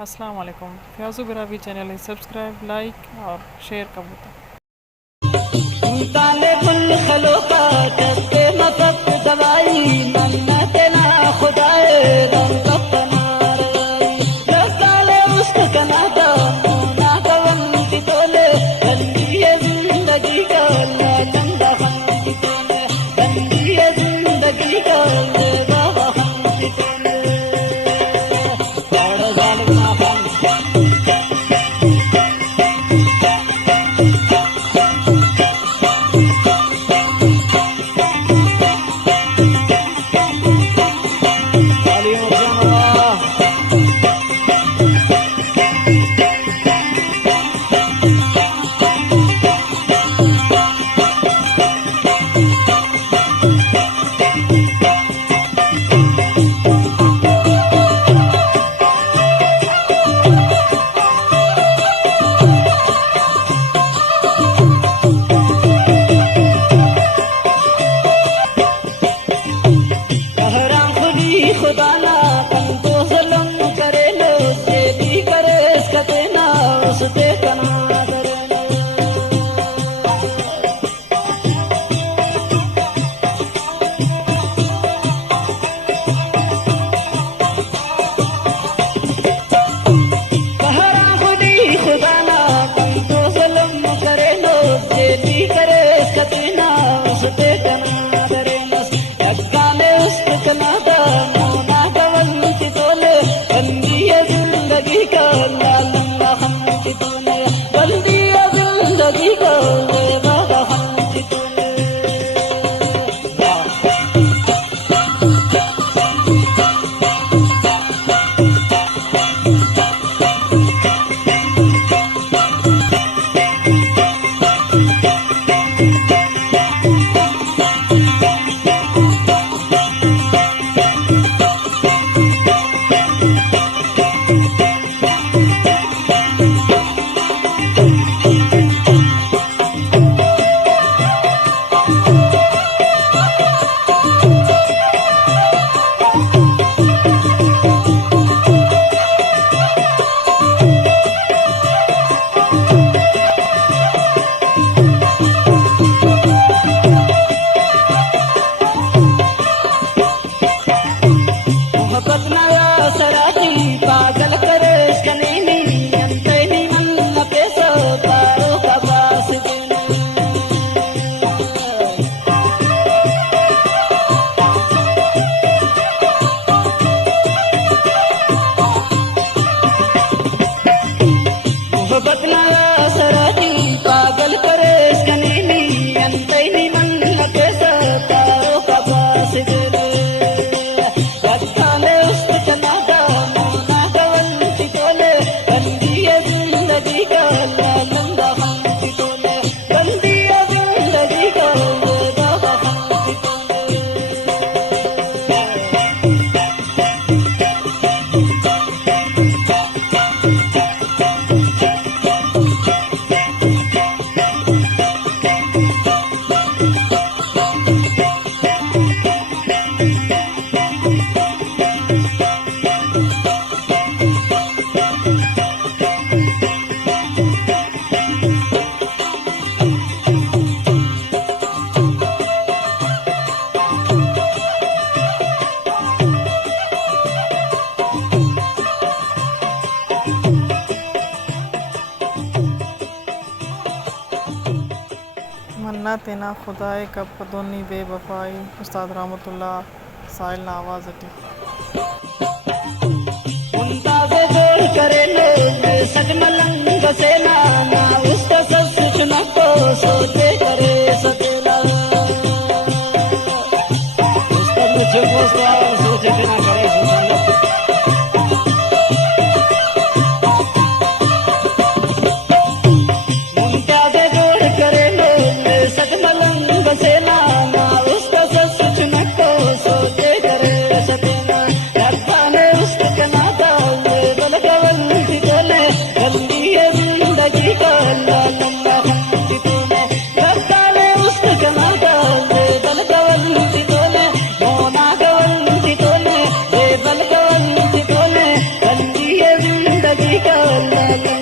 अस्सलाम वालेकुम। Fayaz बिरावी channel subscribe like और शेयर का बटन। ताले फुल खलो का करते मकब दवाई नन्ना तेना खुदाए रंग ताले उसको कना दो ना कवंती तोले बंदी है जिंदगी का नंदा खंती तोले बंदी है जिंदगी का बाबा खंती तोले बड़ा जालिम खुदाना कंतो जुल्म करे लो जे भी करे इसका देना उसते कना करे कहरा खुदी खुदाना कंतो जुल्म करे लो जे भी करे इसका देना उसते कना करे यक्का में उसको कना जिंदगी का लालंगा खंती तूने बंदी है जिंदगी का बाबा खंती तूने पागल करे कनेनी अंतनी मन पेसो पारो का पास देना मोहब्बत ना सराती पागल करे कनेनी अंतनी मन पेसो पारो का पास देना मन्ना तेना खुदाए कब पदोनी बेवफाई उस्ताद रहमतुल्लाह साहिल आवाज़ अटी मुमताज़े जोड़ करे लो सज मलंग से ना उसका सब कुछ न को सोचे करे सतेला उसका मुझे सोचे ना करे मुमताज़े जोड़ करे लो सज मलंग से ना उसका सब कुछ न को सोचे करे सतेला रब्बा ने उसको कना बंदी है जिंदगी का ला ला